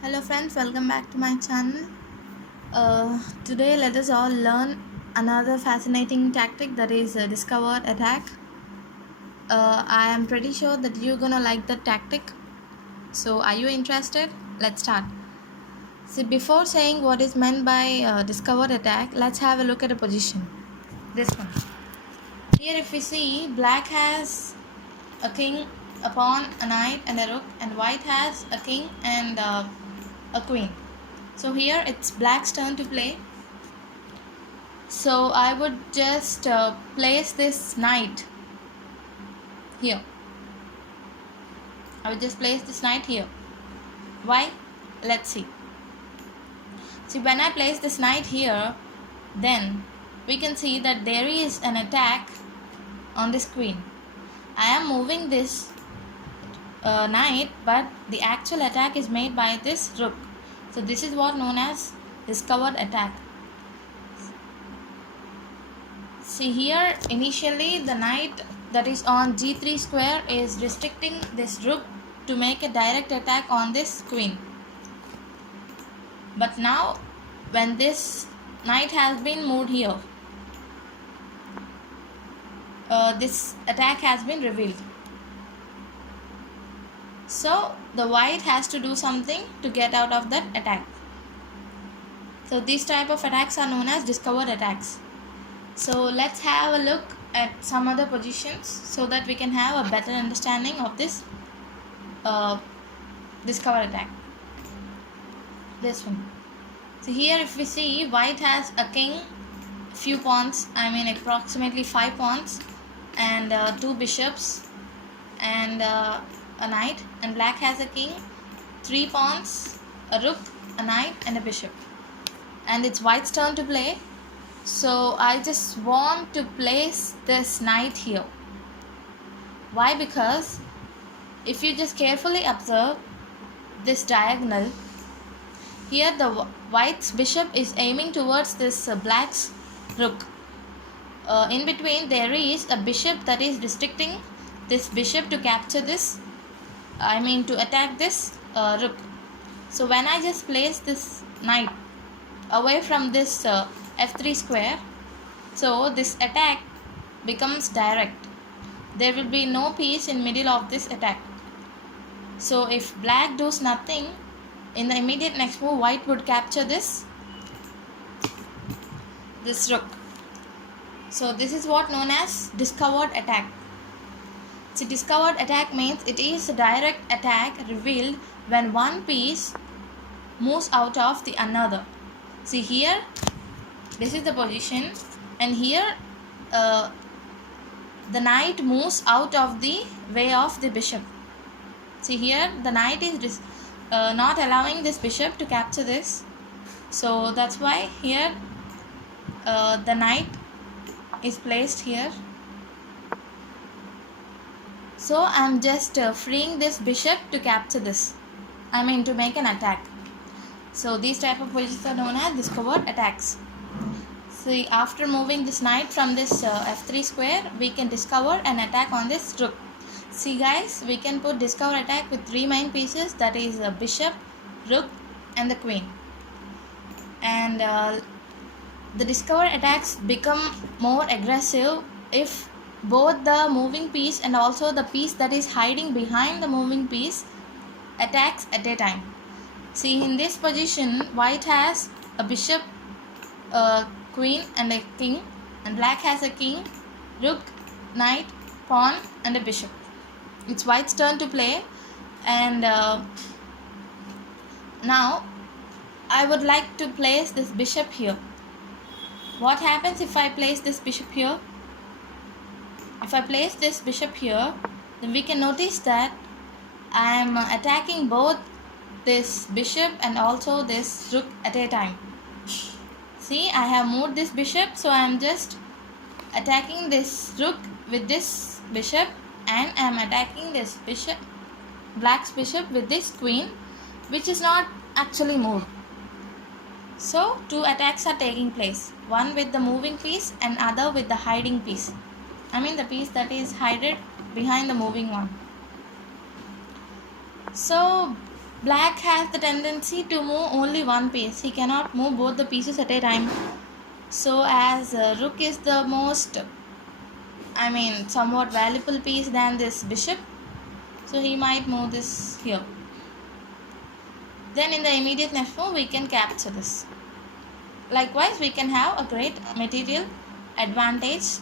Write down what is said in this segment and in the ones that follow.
Hello friends, welcome back to my channel. Today let us all learn another fascinating tactic, that is discovered attack. I am pretty sure that you're gonna like the tactic. So are you interested? Let's start. See, before saying what is meant by discovered attack, let's have a look at a position. This one. Here if we see, black has a king, a pawn, a knight and a rook, and white has a king and a queen. So here it's black's turn to play. So I would just place this knight here. I would just place this knight here. Why? Let's see. See, when I place this knight here, then we can see that there is an attack on this queen. I am moving this knight, but the actual attack is made by this rook. So this is what known as discovered attack. See here, initially the knight that is on g3 square is restricting this rook to make a direct attack on this queen. But now when this knight has been moved here, this attack has been revealed. So the white has to do something to get out of that attack. So these type of attacks are known as discovered attacks. So let's have a look at some other positions so that we can have a better understanding of this discover attack. This one. So here if we see, white has a king, few pawns, approximately 5 pawns, and 2 bishops and a knight, and black has a king, 3 pawns, a rook, a knight and a bishop. And it's white's turn to play. So I just want to place this knight here. Why? Because if you just carefully observe this diagonal, here the white's bishop is aiming towards this black's rook. In between there is a bishop that is restricting this bishop to capture this, to attack this rook. So when I just place this knight away from this f3 square, so this attack becomes direct. There will be no piece in middle of this attack. So if black does nothing, in the immediate next move white would capture this rook. So this is what known as discovered attack. So discovered attack means it is a direct attack revealed when one piece moves out of the another. See here, this is the position, and here the knight moves out of the way of the bishop. See here, the knight is not allowing this bishop to capture this. So that's why here the knight is placed here. So I'm just freeing this bishop to capture this, to make an attack. So these type of positions are known as discovered attacks. See, after moving this knight from this f3 square, we can discover an attack on this rook. See guys, we can put discover attack with 3 main pieces, that is a bishop, rook and the queen. And the discover attacks become more aggressive if both the moving piece and also the piece that is hiding behind the moving piece attacks at a time. See, in this position white has a bishop, a queen and a king, and black has a king, rook, knight, pawn and a bishop. It's white's turn to play, and now I would like to place this bishop here. What happens if I place this bishop here? If I place this bishop here, then we can notice that I am attacking both this bishop and also this rook at a time. See, I have moved this bishop, so I am just attacking this rook with this bishop, and I am attacking this bishop, black's bishop, with this queen, which is not actually moved. So 2 attacks are taking place, one with the moving piece and other with the hiding piece. The piece that is hidden behind the moving one. So Black has the tendency to move only one piece. He cannot move both the pieces at a time. So as rook is the most, somewhat valuable piece than this bishop, so he might move this here. Then in the immediate next move we can capture this. Likewise, we can have a great material advantage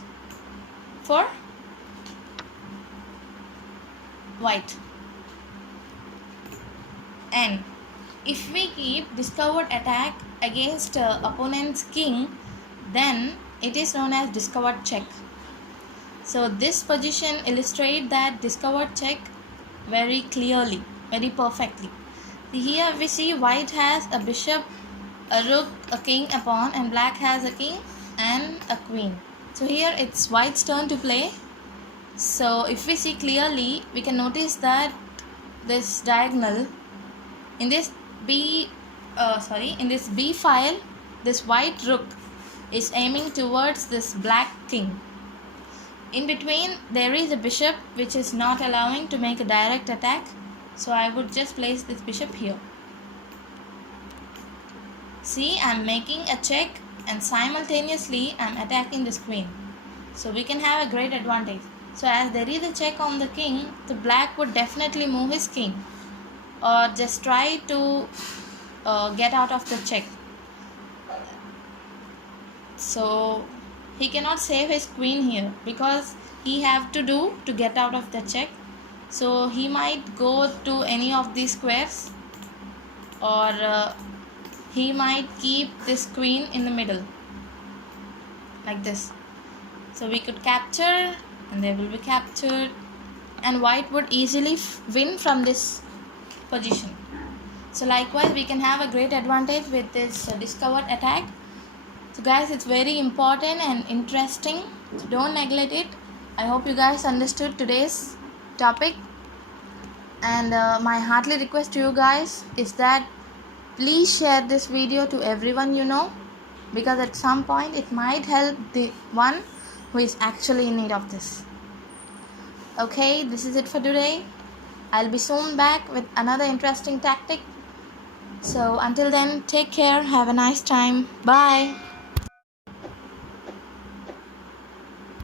for white. And if we keep discovered attack against opponent's king, then it is known as discovered check. So this position illustrates that discovered check very clearly, very perfectly. Here we see white has a bishop, a rook, a king, a pawn, and black has a king and a queen. So here it's white's turn to play. So if we see clearly, we can notice that this diagonal in this B file, this white rook is aiming towards this black king. In between there is a bishop which is not allowing to make a direct attack, so I would just place this bishop here. See, I am making a check and simultaneously I am attacking this queen, so we can have a great advantage. So as there is a check on the king, the black would definitely move his king or just try to get out of the check. So he cannot save his queen here because he have to do to get out of the check. So he might go to any of these squares, or he might keep this queen in the middle like this. So we could capture and they will be captured, and white would easily win from this position. So likewise we can have a great advantage with this discovered attack. So guys, it's very important and interesting, so don't neglect it. I hope you guys understood today's topic, and my heartily request to you guys is that please share this video to everyone you know, because at some point it might help the one who is actually in need of this. Okay, this is it for today. I'll be soon back with another interesting tactic. So until then, take care, have a nice time, bye.